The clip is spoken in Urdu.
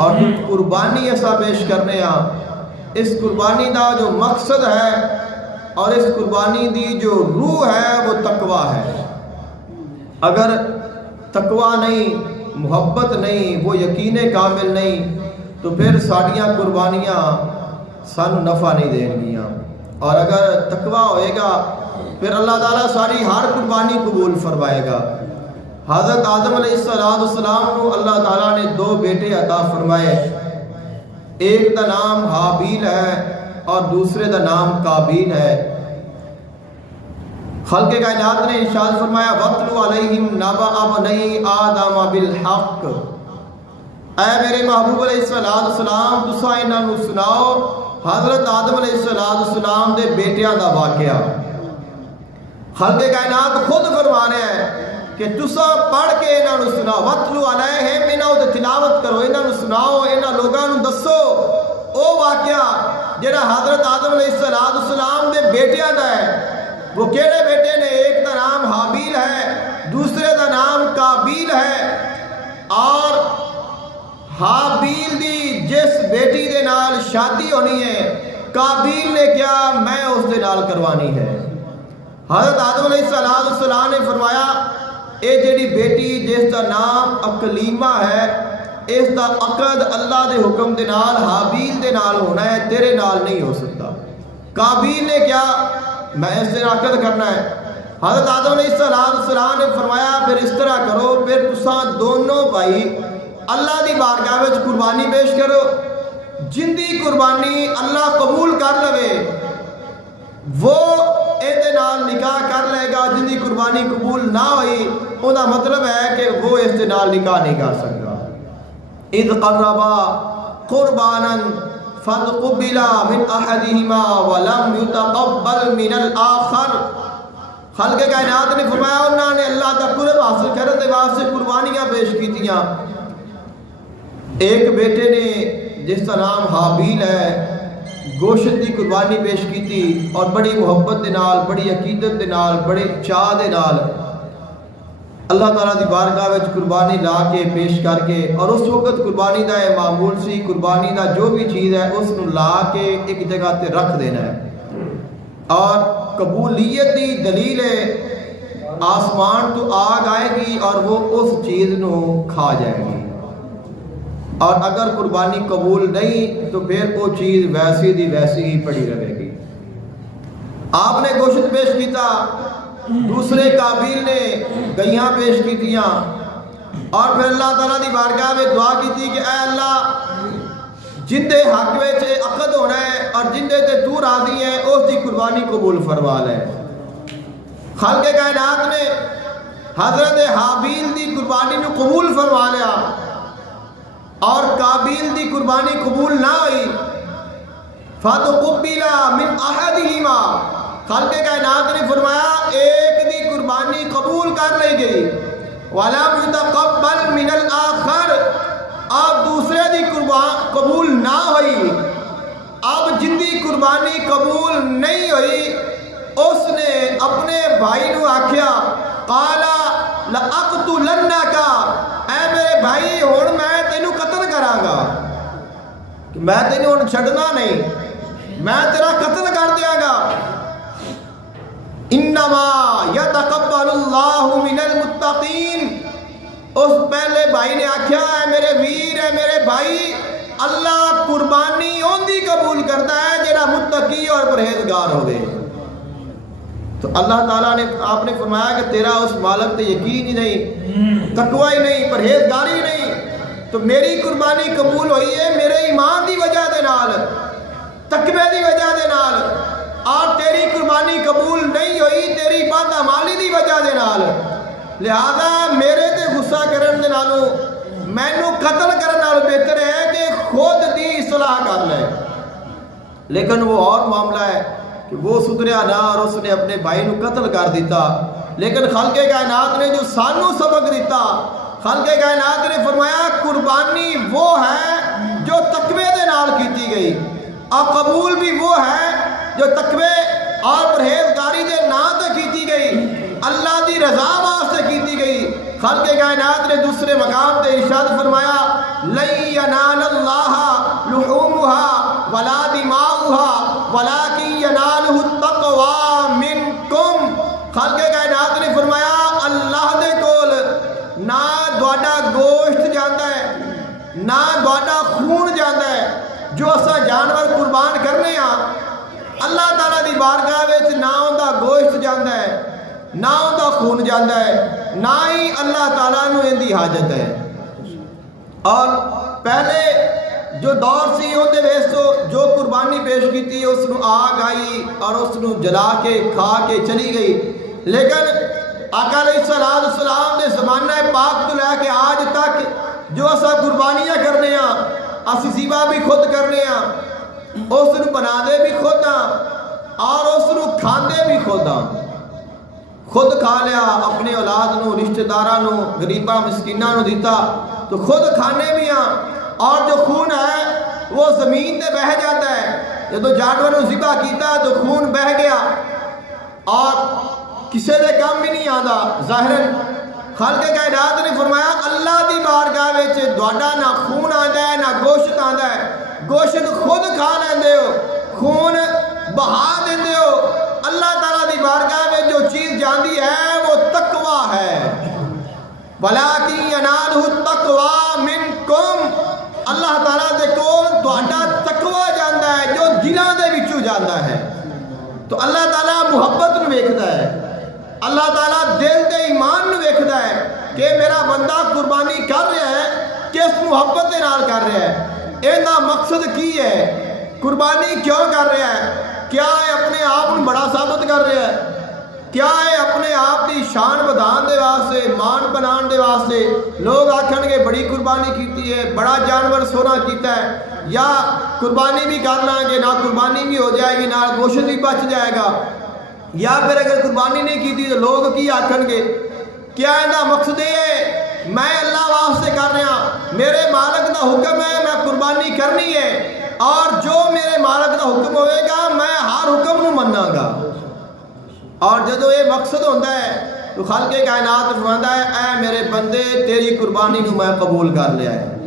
اور قربانی ایسا پیش کرنے اس قربانی دا جو مقصد ہے اور اس قربانی دی جو روح ہے وہ تقوی ہے. اگر تقوی نہیں، محبت نہیں، وہ یقین کامل نہیں تو پھر ساڑیاں قربانیاں سانو نفع نہیں دین گیاں. اور اگر تقوی ہوئے گا پھر اللہ تعالیٰ ساری ہر قربانی قبول فرمائے گا. حضرت آدم علیہ السلام کو اللہ تعالیٰ نے 2 بیٹے عطا فرمائے. ایک دا نام حابیل ہے اور دوسرے دا نام قابیل ہے. خلق کائنات نے ارشاد فرمایا وَاتْلُ عَلَيْهِمْ نَبَأَ بَنِي آدَمَ بِالْحَقِّ. اے میرے محبوب علیہ السلام تساں انہاں نوں سناؤ حضرت آدم علیہ السلام دے بیٹیاں دا واقعہ. خلق کائنات خود فرما رہے ہیں کہ تساں پڑھ کے انہاں نوں سناؤ. وَاتْلُ عَلَيْهِمْ انہاں تے تلاوت کرو، انہاں نوں سناؤ، انہاں لوگاں نوں دسو او واقعہ جڑا حضرت آدم علیہ السلام دے بیٹیاں دا ہے. وہ کیڑے بیٹے نے؟ ایک دا نام حابیل ہے، دوسرے دا نام قابیل ہے. اور حابیل دی جس بیٹی دے نال شادی ہونی ہے قابیل نے کیا میں اس دے نال کروانی ہے. حضرت آدم علیہ السلام نے فرمایا اے جیڑی بیٹی جس دا نام اقلیمہ ہے اس دا عقد اللہ دے حکم دے نال حابیل دے نال ہونا ہے، تیرے نال نہیں ہو سکتا. قابیل نے کیا میں اس دن عقد کرنا ہے. حضرت آدم علیہ السلام نے فرمایا پھر اس طرح کرو، پھر تساں دونوں بھائی اللہ دی بارگاہ وچ قربانی پیش کرو. جن دی قربانی اللہ قبول کر لوے وہ اے نال نکاح کر لے گا، جن دی قربانی قبول نہ ہوئی او دا مطلب ہے کہ وہ اس دے نال نکاح نہیں کر سکتا. اذ قربا قربانا فَتُقُبِّلَ مِنْ أَحَدِهِمَا وَلَمْ يُتَقَبَّلْ مِنَ الْآخَرِ. خلق کائنات نے فرمایا انہوں نے اللہ کا قرب حاصل کرنے کے واسطے قربانیاں پیش کی تھیاں. ایک بیٹے نے جس کا نام حابیل ہے گوشت کی قربانی پیش کی تھی اور بڑی محبت دے نال، بڑی عقیدت دے نال، بڑے چاہ دے نال اللہ تعالیٰ دی بارگاہ وچ قربانی لا کے پیش کر کے. اور اس وقت قربانی دا معمول سی قربانی دا جو بھی چیز ہے اس نو لا کے ایک جگہ تے رکھ دینا ہے. اور قبولیت دی دلیل ہے آسمان تو آگ آئے گی اور وہ اس چیز نو کھا جائے گی. اور اگر قربانی قبول نہیں تو پھر وہ چیز ویسی دی ویسی ہی پڑی رہے گی. آپ نے گوشت پیش کیتا، دوسرے قابیل نے گئیاں پیش کی تھیاں. اور پھر اللہ تعالیٰ دی بارگاہ میں دعا کی تھی کہ اے اللہ جن دے حق میں عقد ہونا ہے اور جن دے تے تو راضی ہے اس دی قربانی قبول فرما لے. خلق کائنات نے حضرت حابیل دی قربانی میں قبول فرما لیا اور قابیل دی قربانی قبول نہ ہوئی. فَتُقُبِّلَ مِنْ أَحَدِهِمَا. خالق کائنات نے فرمایا ایک دی قربانی قبول کر لی گئی وَلَمْ يُتَقَبَّلْ مِنَ الْآخَرِ. اب دوسرے دی قربانی قبول نہ ہوئی. اب جن دی قربانی قبول نہیں ہوئی اس نے اپنے بھائی نو آکھیا قَالَ لَأَقْتُلَنَّكَ. اے میرے بھائی ہن میں تینوں قتل کراں گا، میں تینوں ہن چھڈنا نہیں، میں تیرا قتل کر دیاں گا. انما یتقبل اللہ من المتقین. اس پہلے بھائی نے آکھیا ہے میرے ویر ہے میرے بھائی اللہ قربانی اوندی قبول کرتا ہے جڑا متقی اور پرہیزگار ہوئے. تو اللہ تعالیٰ نے آپ نے فرمایا کہ تیرا اس مالک تے یقین ہی نہیں، تقوی ہی نہیں، پرہیزگاری ہی نہیں، تو میری قربانی قبول ہوئی ہے میرے ایمان دی وجہ دے نال، تقوی دی وجہ دے نال. اور تیری قربانی قبول نہیں ہوئی تیری بدعمالی دی وجہ دے نال. لہذا میرے تے غصہ کرن دے نالوں مینوں قتل کرن نال بہتر ہے کہ خود دی اصلاح کر لے. لیکن وہ اور معاملہ ہے کہ وہ سدھریا نہ اور اس نے اپنے بھائی نو قتل کر دیتا. لیکن خالق کائنات نے جو سانو سبق دیتا، خالق کائنات نے فرمایا قربانی وہ ہے جو تقوی دے نال کیتی گئی اور قبول بھی وہ ہے جو تقوی اور پرہیزگاری دے نام تے کیتی گئی، اللہ دی رضا واسطے کیتی گئی. خالق کائنات نے دوسرے مقام تے ارشاد فرمایا لن ینال اللہ لحومها ولا دماؤها ولکن ینالہ التقوی منکم۔ خالق کائنات نے فرمایا اللہ دے کول نہ تہاڈا گوشت جاندا ہے نہ تہاڈا خون جاندا ہے۔ جو اسا جانور قربان کرنے ہاں اللہ تعالیٰ دی بارگاہ وچ نہ اوندا گوشت جاندا ہے نہ اوندا خون جاندا ہے، نہ ہی اللہ تعالیٰ نو ان دی حاجت ہے۔ اور پہلے جو دور سی اندے وچ تو جو قربانی پیش کیتی اس نو آگ آئی اور اس نو جلا کے کھا کے چلی گئی، لیکن آقا علیہ الصلوۃ والسلام دے زمانہ پاک تو لے کے آج تک جو اسا قربانیاں کرنے ہاں اسی ذبح بھی خود کرنے ہاں، اس نو بنا دے بھی خود ہاں اور اس نو کھاندے بھی خود ہاں۔ خود کھا لیا، اپنے اولاد نو، رشتہ داراں نو، غریباں مسکیناں نو دیتا تو خود کھانے بھی ہاں، اور جو خون ہے وہ زمین تے بہہ جاتا ہے۔ جدو جانور نو ذبح کیتا تو خون بہہ گیا اور کسے دے کام بھی نہیں آندا۔ ظاہراً خالق کائنات نے فرمایا اللہ دی بارگاہ وچ تہاڈا نہ خون آندا ہے نہ گوشت آندا ہے، گوشت خود کھا لیندے ہو، خون بہا دیندے ہو۔ اللہ تعالیٰ دی بارگاہ میں جو چیز جاندی ہے وہ تقوی ہے۔ وَلَٰكِن يَنَالُهُ التَّقْوَىٰ مِنْكُمْ۔ اللہ تعالیٰ دے کول تہاڈا تقوی جاندا ہے جو دلاں دے وچوں جاندا ہے۔ تو اللہ تعالیٰ محبت نو ویکھدا ہے، اللہ تعالیٰ دل دے ایمان نو ویکھدا ہے کہ میرا بندہ قربانی کر رہا ہے کس محبت دے نال کر رہا ہے، ایندا مقصد کی ہے، قربانی کیوں کر رہا ہے؟ کیا ہے اپنے آپ کو بڑا ثابت کر رہا ہے؟ کیا ہے اپنے آپ کی شان بدھان دے واسطے، مان بنان دے واسطے؟ لوگ آکھن گے بڑی قربانی کیتی ہے، بڑا جانور سونا کیتا ہے، یا قربانی بھی کر لیں گے نہ قربانی بھی ہو جائے گی نہ گوشت بھی بچ جائے گا، یا پھر اگر قربانی نہیں کیتی تو لوگ کی آکھن گے؟ کیا اندہ مقصد یہ ہے میں اللہ واسطے کر رہا، میرے مالک دا حکم ہے میں قربانی کرنی ہے، اور جو میرے مالک دا حکم ہوئے گا میں ہر حکم نو مننا گا۔ اور جدو یہ مقصد ہوتا ہے تو خالق کائنات فرماتا ہے اے میرے بندے تیری قربانی نو میں قبول کر لیا ہے۔